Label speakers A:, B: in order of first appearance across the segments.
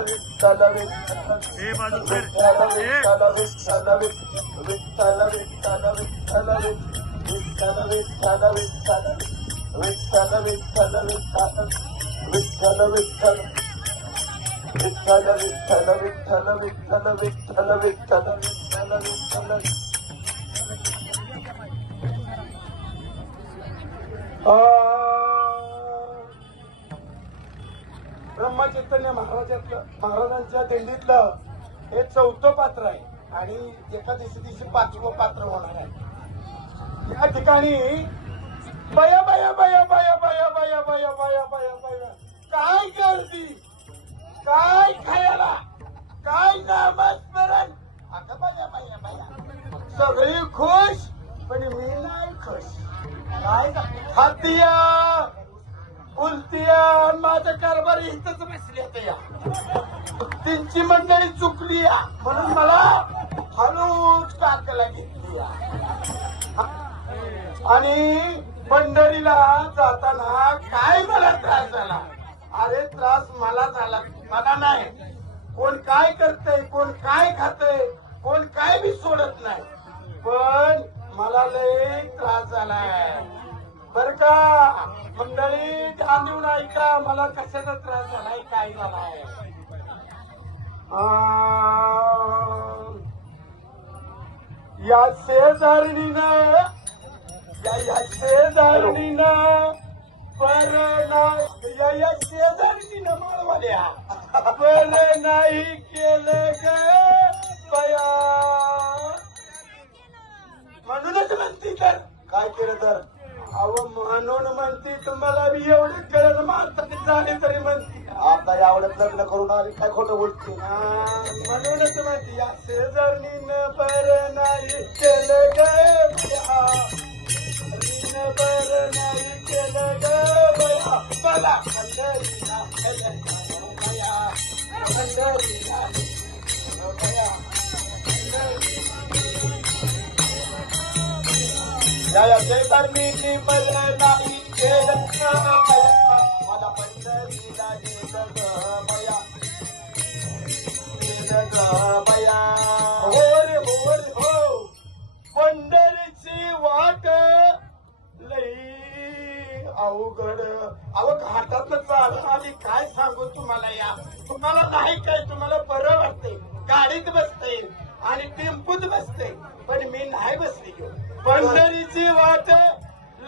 A: विठ्ठल ब्रह्मचैतन्य महाराजातलं महाराजांच्या दिंडीतलं हे चौथं पात्र आहे. आणि एका दिवशी दिवशी पाचवं पात्र होणार आहे. या ठिकाणी बया बया बया बया बया बया बया बया बया बया काय गर्दी? काय खायला काय नामस्मरण? आता बया बया बया सगळी खुश पण मी नाही खुश. काय हातिया उलतिया कारभार इथंच बसली आता या. त्यांची मंडळी चुकली या. म्हणून मला हळूच काकाला घेतली या. आणि पंढरीला जाताना काय मला त्रास झाला? अरे त्रास मला झाला. मला नाही. कोण काय करतय कोण काय खातय कोण काय बी सोडत नाही. पण मला लय त्रास झालाय. बर का मंडळी ध्यान देऊन ऐका मला कशाचा त्रास झालाय काय झालाय? या शेजारणीनं या या शेजारणीनं पर ना- या या शेजारणीनं माळवाल्या पर नाही केलं ग म्हणूनच म्हणती तर. काय केलं तर? अव म्हणून म्हणती तुम्हाला बी एवढे कळत मारतात झाले तरी म्हणती आता एवढ्यात लग्न करून आली काय खोटं बोलते म्हणूनच म्हणती या शेजारणीनं पर नाही केलं ग बर नाही केलं ग. मला पंढरीला बया. जयाचे परमीची बल मला पंढरीला निसग बया निसग होर होर हो पंढरीची वाट लई अवघड. अवघ हातातलं झालं आणि काय सांगू तुम्हाला या? तुम्हाला नाही काय पंढरीची वाट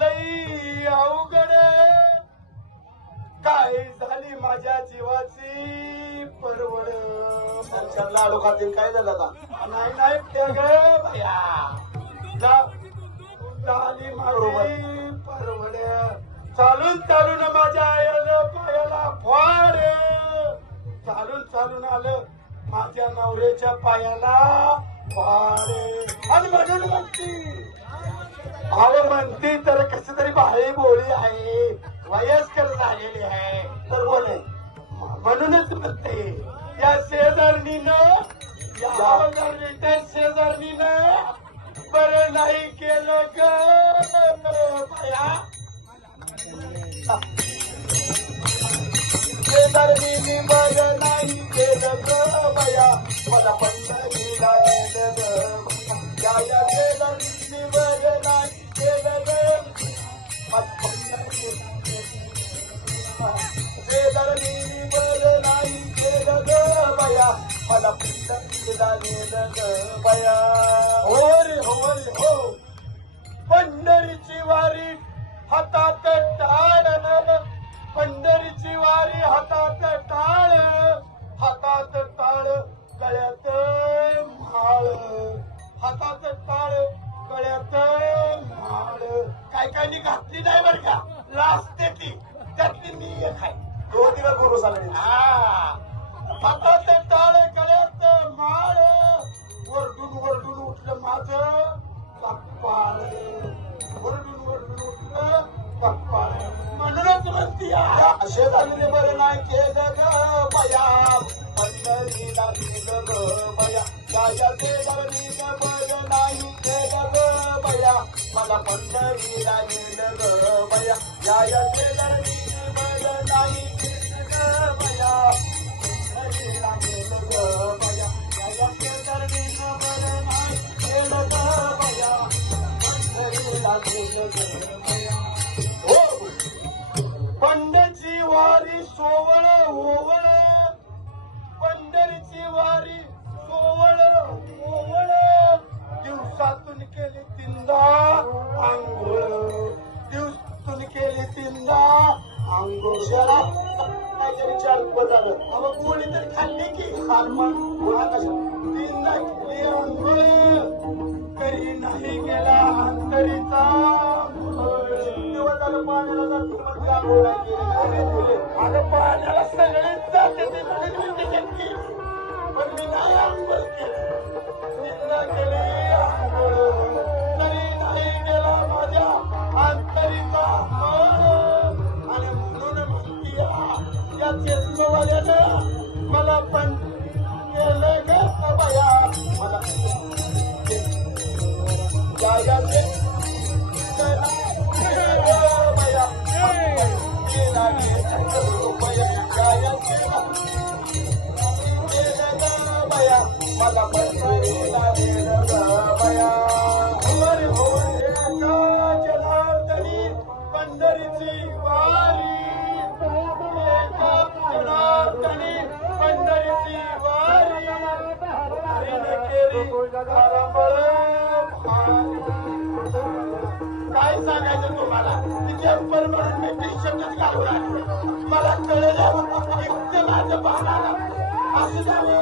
A: लई अवघड काय झाली माझ्या जीवाची परवड? त्यांच्या लाडू खातील काय झालं का नाही नाही ते भया झाली माझी परवड. चालून चालून माझ्या आईला पायाला फाड. चालून चालून आलं माझ्या नवऱ्याच्या पायाला. फाड आणि म्हणून म्हणती अहो म्हणती तर कस तरी बाळी बोळी आहे वयस्कर झालेली आहे तर बोले म्हणूनच म्हणते या शेजारणीनं या शेजारणीनं बरं नाही केलं ग बाया शेजारणीने बरं नाही केलं गया बाया मला पंढरीला बाया हो रे हो. पंढरीची वारी हातात टाळ पंढरीची वारी हातात टाळ. हातात टाळ गळ्यात माळ. हातात टाळ गळ्यात माळ. काय काय घातली नाही बरं का? लाजते ती. त्यातली मी एक आहे. दोन दिवस गुरु सांगणे हातात असे झालेले बरे नाही केलं ग बया पंढरी लागलं ग बया माझ्या ते बरणी बरं नाही ग बया मला पंढरी लागलं ग बया याया ते बरणी बरं नाही केलं ग पंढरची वारी सोवळ ओवळ. पंढरीची वारी सोवळ ओवळ. दिवसातून केली तिंदा आंघोळ. दिवसातून केली तिंदा आंघोळ. शहरात विचार बदल मग कोणीतरी खाल्ली की हार्मन तीनदा केली आंघोळ. तरी नाही गेला पाण्याला ते मला कळलं इतकं माझं बाळाला असं झालं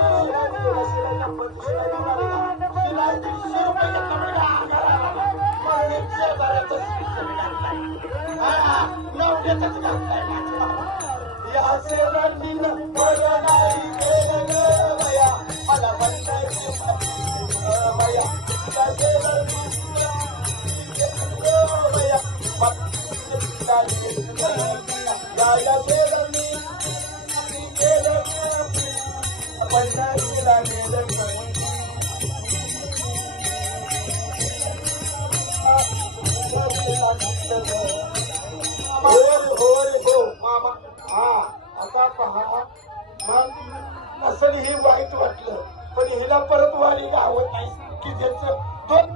A: तिला दीडशे रुपये घेतला म्हणजे आगाराला. म्हणून एक शेजाऱ्याचं शिक्षण हा, नवऱ्याचंच घातलंय माझं. या शेजारणीनं बरं नाही त्यांना परत वारी गावत नाही. की त्याचं दोन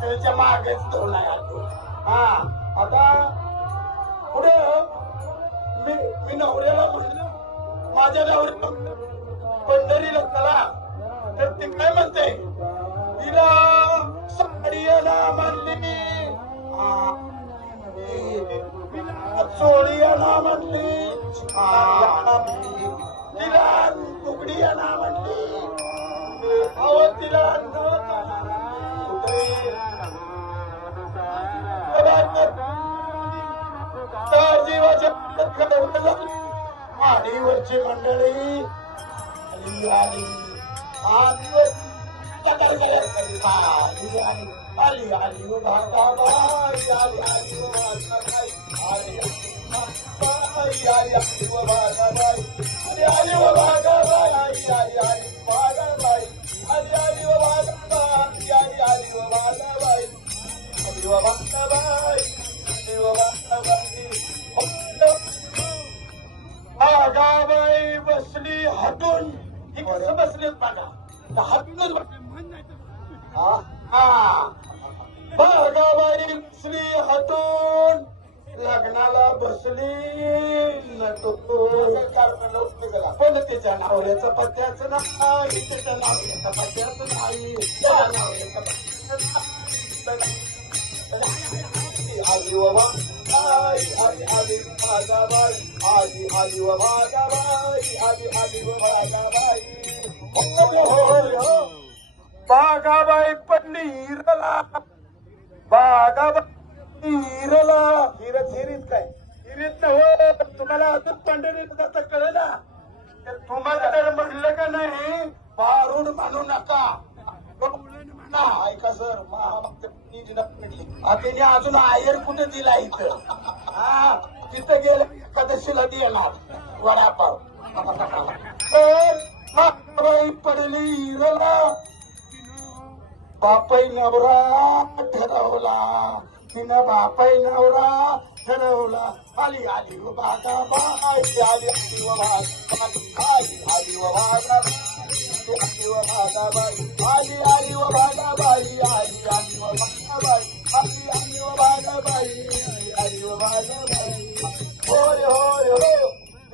A: त्याच्या मागेच धरून आहे हा आता पुढे मी मी नवऱ्याला म्हणलं माझ्या नवऱ्या I'm नटून पण त्याच्या नावल्याचं पत्त्याचं नाही त्याच्या नावल्याचं पत्त्याचं नाही. त्या नावल्याचं आली आली आली आली आली आली आली हो. बागाबाई पडली हिरला बागाबाई हिरला हिरत हिरीत काय? हिरीत हो तुम्हाला अजून पंढरीत जाता कळलं तर तुम्हाला जर म्हणलं का नाही बारून मानू नका. ऐका सर पडली अजून आयर कुठे दिला इथं? हा तिथं गेलं एकादशीला देणार. वडापाव. तर पडली हिरला. बापाई नवरा ठरवला. तिनं बापाई नवरा ठरवला. आली आली बागा बाई आली आली आली आली वागा आली वागा बाई. आली आली वागा बाई. आली आली वागा बाई. आली आली होय होय.